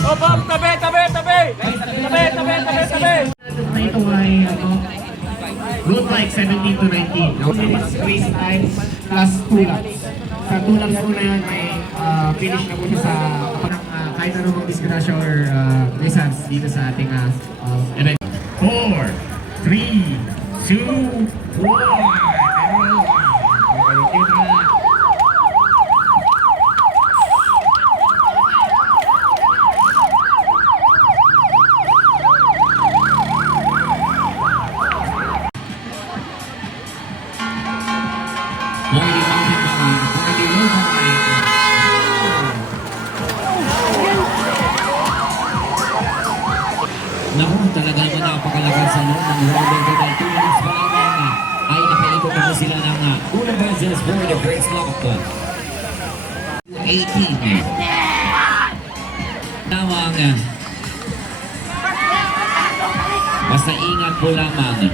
Oh, Bob, tabi, tabi, tabi! Tabi, tabi, tabi, tabi! Ito ay road bike 17 to 19. No? Race time plus 2 laps. Sa 2 laps po na yun, may finish na po siya sa kahit anong disgrasya or results dito sa ating event. 4, 3, 2, 1! Naku, talaga naman napakalakas ng Robert Del 2 minutes pa lamang ay nakaikot na po sila ng unang versions for the Grace Love 18. Tawang basta ingat po lamang.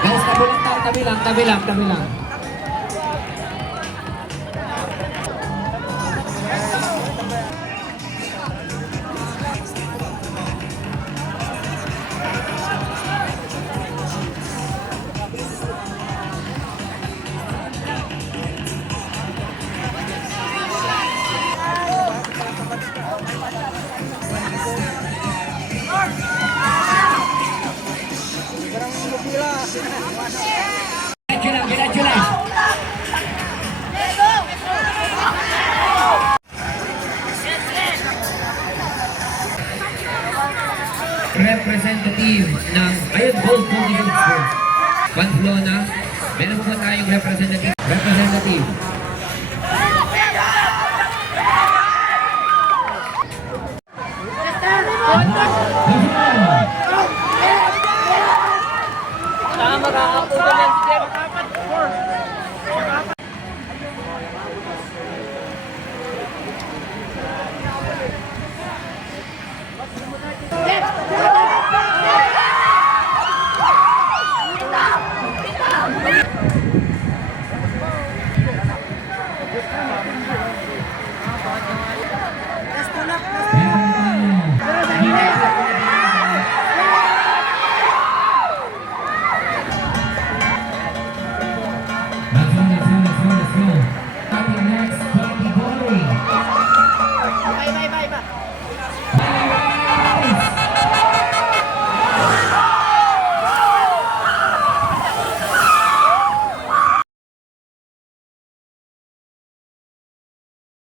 Guys, tabi lang. Diretso lang. Representative ng Ayun Gold Sports Pamplona. Meron po tayong representative.